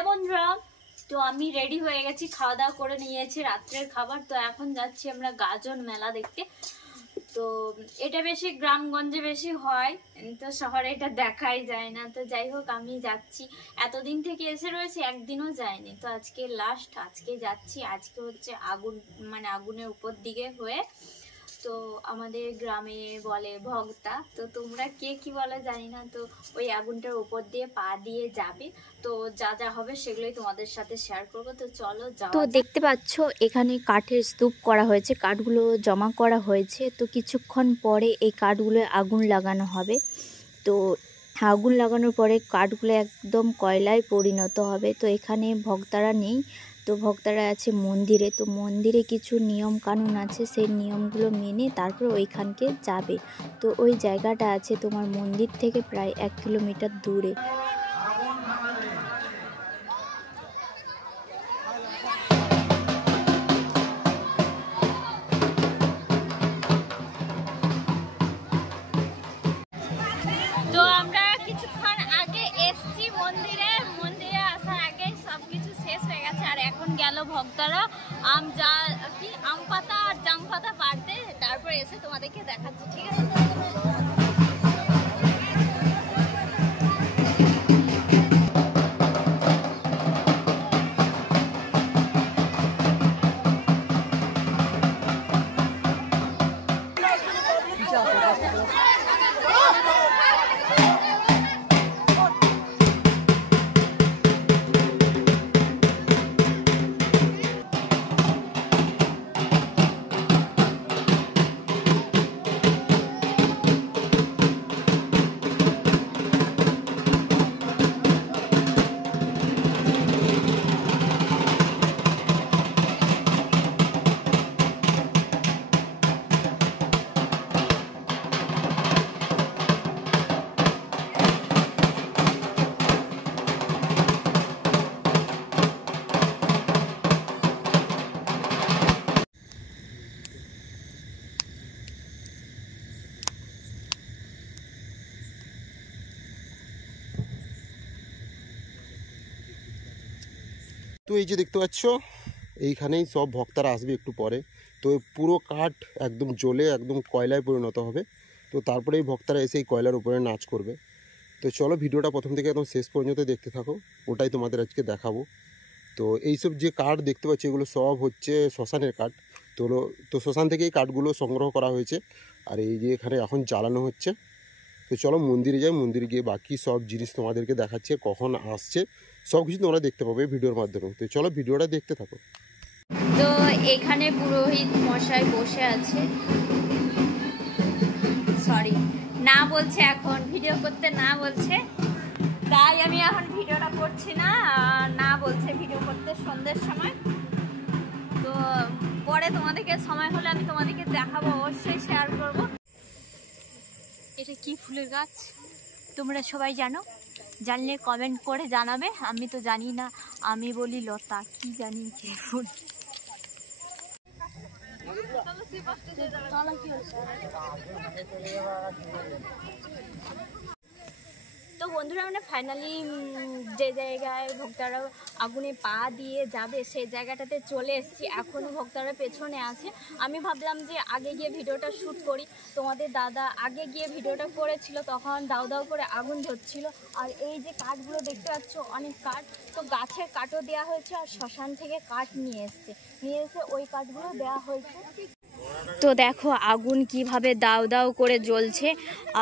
Hello বন্ধুরা, তো আমি রেডি হয়ে গেছি, খাওয়া দাওয়া করে নিয়েছি রাত্রের খাবার। তো এখন যাচ্ছি আমরা গাজন মেলা দেখতে। তো এটা বেশি গ্রামগঞ্জে বেশি হয়, তো শহরে এটা দেখাই যায় না। তো যাই হোক, আমি যাচ্ছি, এতদিন থেকে এসে রয়েছি, একদিনও যায়নি। তো আজকে লাস্ট, আজকে যাচ্ছি। আজকে হচ্ছে আগুন, মানে আগুনের উপর দিকে হয়ে, তো আমাদের গ্রামে বলে ভক্তা, তো তোমরা কে কি বলে জানি না। তো ওই আগুনটার উপর দিয়ে পা দিয়ে যাবে, তো যা যা হবে সেগুলোই তোমাদের সাথে শেয়ার করবো। তো চলো যাও। তো দেখতে পাচ্ছ এখানে কাঠের স্তূপ করা হয়েছে, কাঠগুলো জমা করা হয়েছে। তো কিছুক্ষণ পরে এই কাঠগুলো আগুন লাগানো হবে। তো আগুন লাগানোর পরে কাঠগুলো একদম কয়লায় পরিণত হবে। তো এখানে ভক্তরা নেই, তো ভক্তরা আছে মন্দিরে। তো মন্দিরে কিছু নিয়ম কানুন আছে, সেই নিয়মগুলো মেনে তারপর ওইখানকে যাবে। তো ওই জায়গাটা আছে তোমার মন্দির থেকে প্রায় 1 কিলোমিটার দূরে। তো আমরা কিছুক্ষণ আগে এসছি মন্দিরে, মন্দিরে আসার আগে সবকিছু শেষ হয়ে গেছে। আর এখন গেল ভক্তরা আম পাতা আর জাম পাতা পাড়তে। তারপর এসে তোমাদেরকে দেখাচ্ছি, ঠিক আছে? তো এই যে দেখতে পাচ্ছ, এইখানেই সব ভক্তরা আসবে একটু পরে। তো পুরো কাঠ একদম জ্বলে একদম কয়লায় পরিণত হবে। তো তারপরে এই ভক্তরা এসে এই কয়লার উপরে নাচ করবে। তো চলো ভিডিওটা প্রথম থেকে একদম শেষ পর্যন্ত দেখতে থাকো, ওটাই তোমাদের আজকে দেখাবো। তো এইসব যে কাঠ দেখতে পাচ্ছি এগুলো সব হচ্ছে শ্মশানের কাঠ। তো শ্মশান থেকে এই কাঠগুলো সংগ্রহ করা হয়েছে, আর এই যে এখানে এখন জ্বালানো হচ্ছে। তো চলো মন্দিরে যাই, মন্দিরে গিয়ে বাকি সব জিনিস তোমাদেরকে দেখাচ্ছে, কখন আসছে সব কিছু তোমরা দেখতে পাবে ভিডিওর মাধ্যমে। তো চলো ভিডিওটা দেখতে থাকো। তো এখানে পুরোহিত মশাই বসে আছে, সরি না বলছে, এখন ভিডিও করতে না বলছে, তাই আমি এখন ভিডিওটা করছি না। না বলছে ভিডিও করতে সন্ধ্যের সময়। তো পরে তোমাদেরকে সময় হলে আমি তোমাদেরকে দেখাবো, অবশ্যই শেয়ার করব। এটা কি ফুলের গাছ তোমরা সবাই জানো? জানলে কমেন্ট করে জানাবে। আমি তো জানি না, আমি বলি লতা, কি জানি কি ফুল। তো বন্ধুরা, আমরা ফাইনালি যে জায়গায় ভক্তরা আগুনে পা দিয়ে যাবে সেই জায়গাটাতে চলে এসেছি। এখনও ভক্তরা পেছনে আছে। আমি ভাবলাম যে আগে গিয়ে ভিডিওটা শ্যুট করি। তোমাদের দাদা আগে গিয়ে ভিডিওটা করেছিল, তখন দাউ দাউ করে আগুন ধরছিল। আর এই যে কাঠগুলো দেখতে পাচ্ছ, অনেক কাঠ, তো গাছের কাঠও দেওয়া হয়েছে, আর শ্মশান থেকে কাঠ নিয়ে এসে ওই কাঠগুলো দেওয়া হয়েছে। তো দেখো আগুন কিভাবে দাউ দাউ করে জ্বলছে।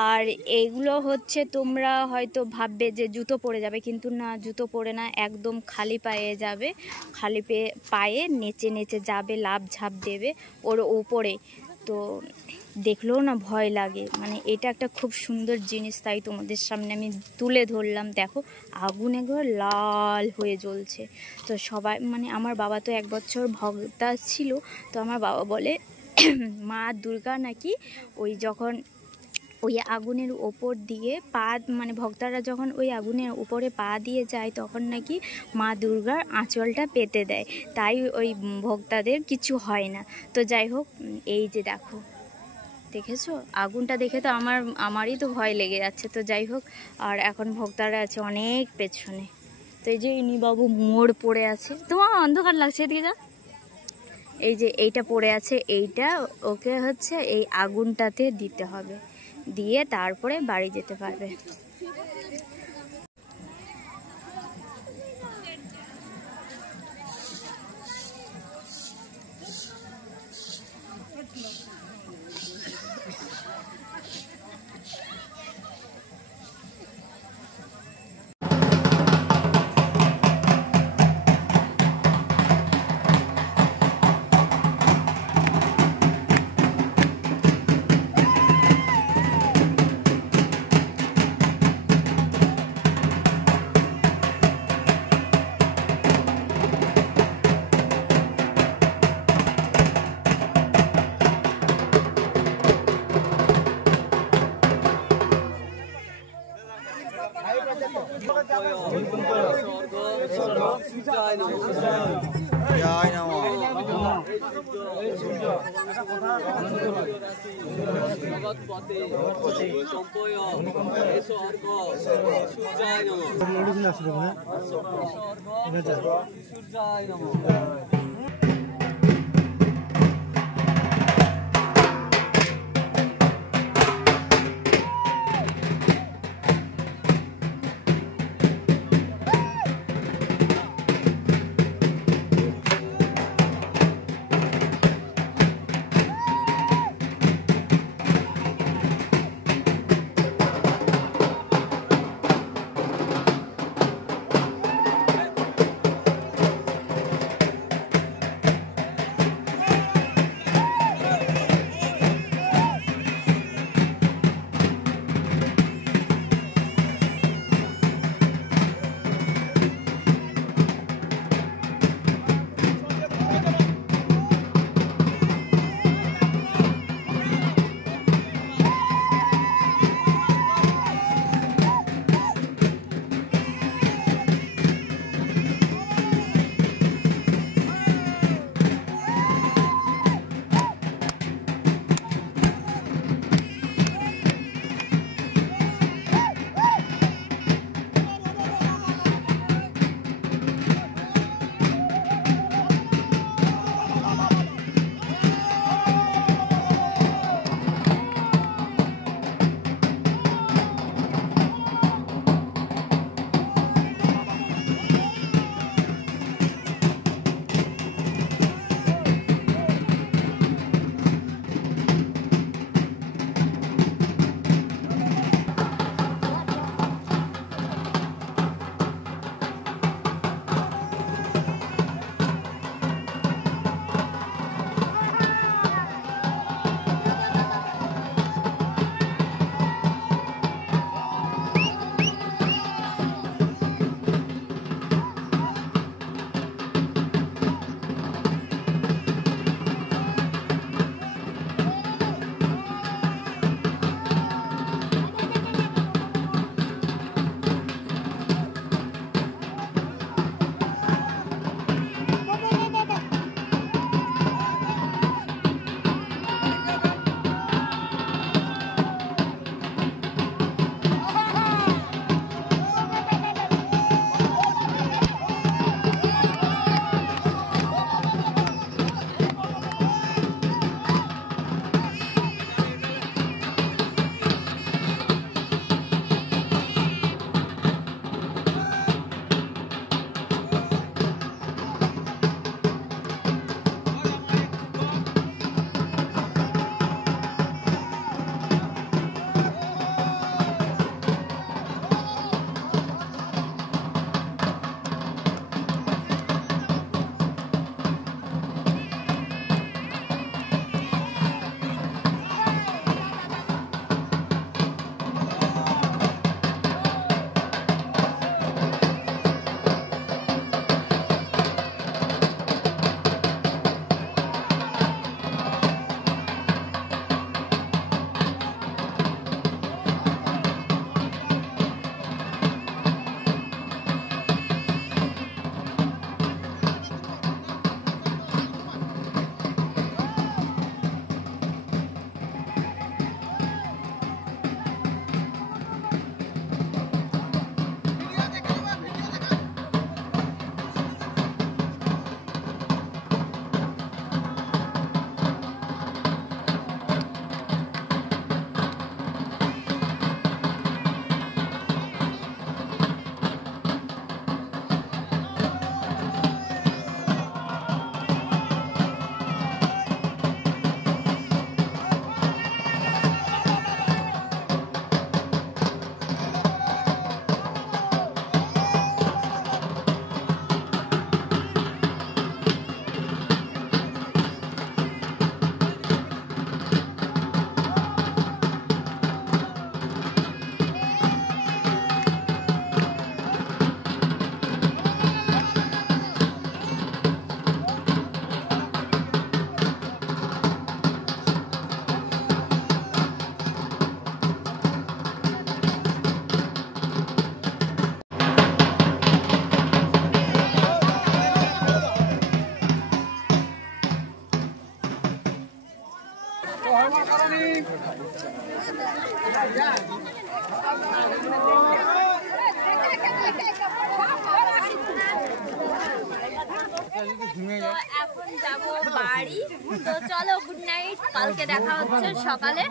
আর এইগুলো হচ্ছে, তোমরা হয়তো ভাববে যে জুতো পরে যাবে, কিন্তু না, জুতো পরে না, একদম খালি পায়ে যাবে। খালি পায়ে নেচে নেচে যাবে, লাফ ঝাঁপ দেবে ওর ওপরে। তো দেখলেও না ভয় লাগে, মানে এটা একটা খুব সুন্দর জিনিস, তাই তোমাদের সামনে আমি তুলে ধরলাম। দেখো আগুন একবার লাল হয়ে জ্বলছে। তো সবাই, মানে আমার বাবা তো 1 বছর ভক্তা ছিল। তো আমার বাবা বলে মা দুর্গা নাকি ওই যখন ওই আগুনের ওপর দিয়ে পা, মানে ভক্তরা যখন ওই আগুনের উপরে পা দিয়ে যায়, তখন নাকি মা দুর্গার আঁচলটা পেতে দেয়, তাই ওই ভক্তদের কিছু হয় না। তো যাই হোক, এই যে দেখো, দেখেছো আগুনটা দেখে তো আমারই তো ভয় লেগে যাচ্ছে। তো যাই হোক, আর এখন ভক্তরা আছে অনেক পেছনে। তো এই যে ইনি বাবু মোড় পড়ে আছে, তোমার অন্ধকার লাগছে, এদিকে যা। এই যে এইটা পড়ে আছে, এইটা ওকে হচ্ছে এই আগুনটাতে দিতে হবে, দিয়ে তারপরে বাড়ি যেতে পারবে। তো এখন যাব বাড়ি। তো চলো, গুড নাইট, কালকে দেখা হচ্ছে সকালে।